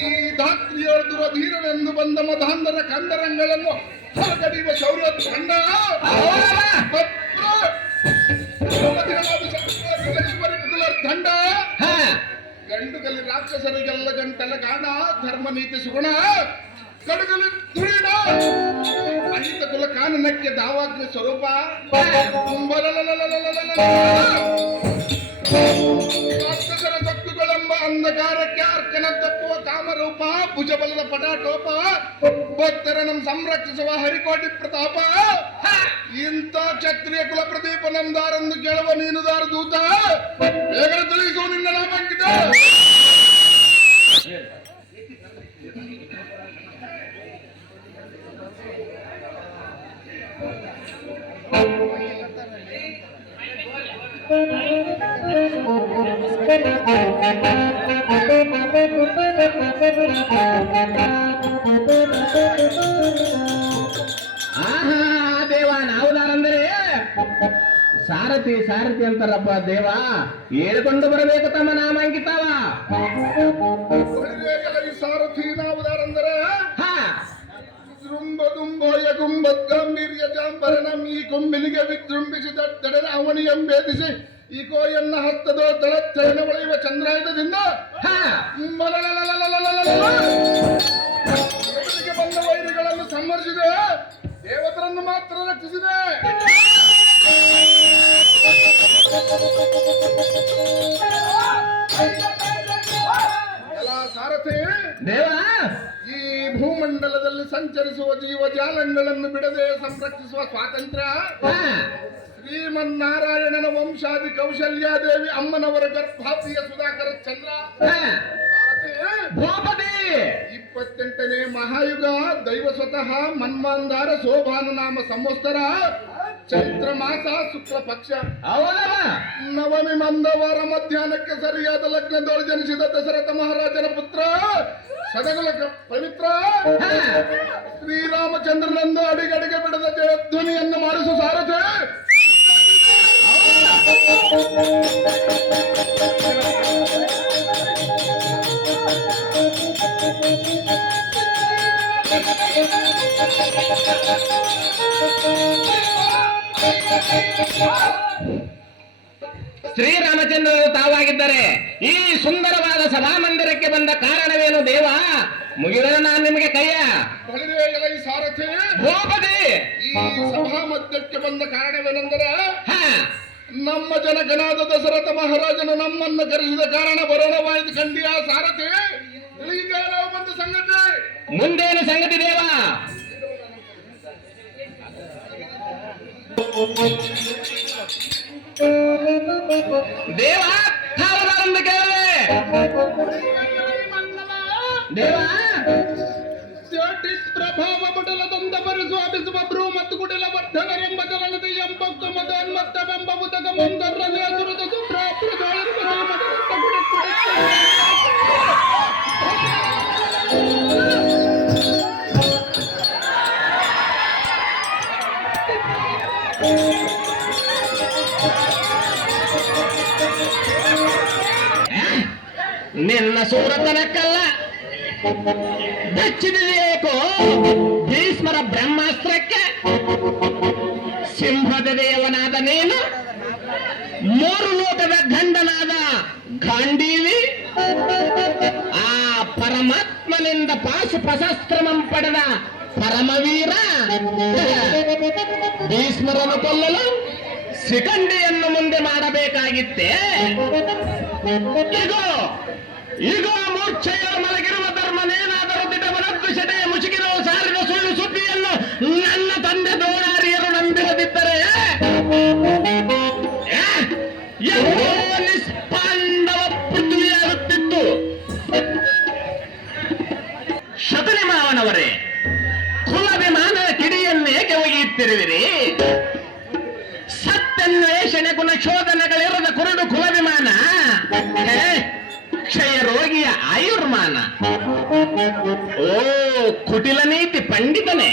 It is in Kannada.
ಈ ಧಾತ್ರಿಯೋರ್ದುರ ಧೀರನೆಂದು ಬಂದ ಮಧಾಂಧರ ಕಂದರಂಗಳನ್ನು ಹೊರಗಡಿಯುವ ಶೌರ್ಯ ಕಂಡ ದಂಡ ಗಂಡುಗಲಿ ರಾಕ್ಷಸರಿಗೆಲ್ಲ ಗಂಟಲ ಗಾಣ ಧರ್ಮ ನೀತಿ ಸುಗುಣ ಕಡುಗಲಿ ತುಳಿಡ ಅಹಿತ ಕುಲ ಕಾನನಕ್ಕೆ ದಾವಾಗ್ನಿ ಸ್ವರೂಪ ರಾಕ್ಷಸರ ಸತ್ತುಗಳೆಂಬ ಅಂಧಕಾರಕ್ಕೆ ಅರ್ಚನ ತಪ್ಪುವ ಕಾಮರೂಪ ಭುಜಬಲದ ಪಟಾಟೋಪ ಭಕ್ತರನ್ನು ಸಂರಕ್ಷಿಸುವ ಹರಿಕೋಟಿ ಪ್ರತಾಪ ಇಂಥ ಕ್ಷತ್ರಿಯ ಕುಲ ಪ್ರದೀಪನಂದಾರೆಂದು ಕೇಳುವ ನೀನು ದಾರ ದೂತ ಬೇಗ ತಿಳಿಸುವ ನಿನ್ನ ನಾಮಂಕಿತ ದೇವ ನಾವುದಾರಂದರೆ ಸಾರಥಿ ಸಾರಥಿ ಅಂತಾರಪ್ಪ ದೇವ ಹೇಳ್ಕೊಂಡು ಬರಬೇಕು ತಮ್ಮ ನಾಮಾಂಕಿತಾವ ಸಾರಥಿ ನಾವುದಾರಂದರೆ ದುಂಬೋಯ ಗುಂಬದ್ ಗಂಭೀರ್ಯ ಜಾಂಬರನಂ ಈ ಕೊಂಬಿಲಿಗೆ ವಿಜೃಂಭಿಸಿದ ತಡೆದ ಅವನಿಯಂಬೇದಿಸಿ ಈ ಕೋಯನ್ನ ಹಸ್ತದ ತಳತ್ತಳನ ಒಳೆಯುವ ಚಂದ್ರಾಯುಧದಿಂದ ಬಂದ ವೈರಿಗಳನ್ನು ಸಂಹರಿಸಿದೆ ದೇವತರನ್ನು ಮಾತ್ರ ರಕ್ಷಿಸಿದೆ ಸಾರಥಿ ದೇವ ಈ ಭೂಮಂಡಲದಲ್ಲಿ ಸಂಚರಿಸುವ ಜೀವಜಾಲಗಳನ್ನು ಬಿಡದೆ ಸಂರಕ್ಷಿಸುವ ಸ್ವಾತಂತ್ರ್ಯ ಶ್ರೀಮನ್ನಾರಾಯಣನ ವಂಶಾದಿ ಕೌಶಲ್ಯಾದೇವಿ ಅಮ್ಮನವರ ಗರ್ಭಾಪಿಯ ಸುಧಾಕರ ಚಂದ್ರ 28ನೇ ಮಹಾಯುಗ ದೈವ ಸ್ವತಃ ಮನ್ವಂದಾರ ಶೋಭಾನು ನಾಮ ಸಂವತ್ಸರ ಚೈತ್ರ ಮಾಸ ಶುಕ್ಲ ಪಕ್ಷ ನವಮಿ ಮಂದವಾರ ಮಧ್ಯಾಹ್ನಕ್ಕೆ ಸರಿಯಾದ ಲಗ್ನದೊಳು ಜನಿಸಿದ ದಶರಥ ಮಹಾರಾಜನ ಪುತ್ರ ಸದಗುಲ ಪವಿತ್ರ ಶ್ರೀರಾಮಚಂದ್ರನಂದು ಅಡಿಗಡಿಗೆ ಬಿಡದ ಜಯಧ್ವನಿಯನ್ನು ಮಾಡಿಸು ಸಾರಥಿ ಶ್ರೀರಾಮಚಂದ್ರರು ತಾವಾಗಿದ್ದರೆ ಈ ಸುಂದರವಾದ ಸಭಾಮಂದಿರಕ್ಕೆ ಬಂದ ಕಾರಣವೇನು ದೇವ? ಮುಗಿದ ನಾನು ನಿಮಗೆ ಕೈಯ ಸಾರಥಿ ದ್ರೌಪದಿ ಈ ಸಭಾ ಮಧ್ಯಕ್ಕೆ ಬಂದ ಕಾರಣವೇನೆಂದರೆ ನಮ್ಮ ಜನಕನಾದ ದಶರಥ ಮಹಾರಾಜನು ನಮ್ಮನ್ನು ಕರೆಸಿದ ಕಾರಣ ಬರೋಣವಾಯಿತು ಕಂಡಿಯ ಸಾರಥಿ ಈಗ ನಾವು ಬಂದ ಮುಂದೇನು ಸಂಗತಿ ದೇವ? ದೇವ ತಾವರೆಂದು ಕೇಳಿದೆ. ದೇವ ಪ್ರಭಾವ ಪಟಲದಂತ ಪರಿಸ್ವಾಮಿಸುವ ಭ್ರೂ ಮತ್ತು ಕುಟಲ ವರ್ಧನರೆಂಬ ಚಲನತೆ ಎಂಬಕ್ಕ ಮದೋನ್ಮತ್ತವೆಂಬ ಉದಕ ಮಂದರ್ರನೇ ಸುರದ ನಿನ್ನ ಸೂರತನಕ್ಕಲ್ಲ ಬೆಚ್ಚಿದೆಯೇಕೋ ಭೀಷ್ಮರ ಬ್ರಹ್ಮಾಸ್ತ್ರಕ್ಕೆ. ಸಿಂಹದ ದೇವನಾದ ನೀನು, ಮೂರು ಲೋಕದ ಗಂಡನಾದ ಗಾಂಡೀವಿ, ಆ ಪರಮಾತ್ಮನಿಂದ ಪಾಶುಪಶಸ್ತ್ರಮಂ ಪಡೆದ ಪರಮವೀರ ಭೀಷ್ಮರನ್ನು ಕೊಲ್ಲಲು ಶಿಖಂಡಿಯನ್ನು ಮುಂದೆ ಮಾಡಬೇಕಾಗಿತ್ತೇ. ಈಗ ಮೂರ್ಛೆಯ ಮಲಗಿರುವ ಧರ್ಮನೇನಾದರೂ ದಿಟವನದ್ವಿಷತೆಯ ಮುಸುಕಿರೋ ಸಾರಿದ ಸುಳ್ಳು ಸುದ್ದಿಯನ್ನು ನನ್ನ ತಂದೆ ದೋಣಾರಿಯರು ನಂಬಿರದಿದ್ದರೆ ನಿಷ್ಪಾಂಡವ ಪೃಥ್ವಿಯಾಗುತ್ತಿತ್ತು. ಶಕುನಿ ಮಾವನವರೇ, ಕುಲವಿಮಾನದ ಕಿಡಿಯನ್ನೇಕೆ ಒಗೆಯುತ್ತಿರುವಿರಿ? ಸತ್ಯನ್ವೇಷಣೆ ಗುಣ ಶೋಧನೆಗಳಿರದ ಕುರುಡು ಕುಲವಿಮಾನ ಕ್ಷಯ ರೋಗಿಯ ಆಯುರ್ಮಾನ. ಓ ಕುಟಿಲ ನೀತಿ ಪಂಡಿತನೇ,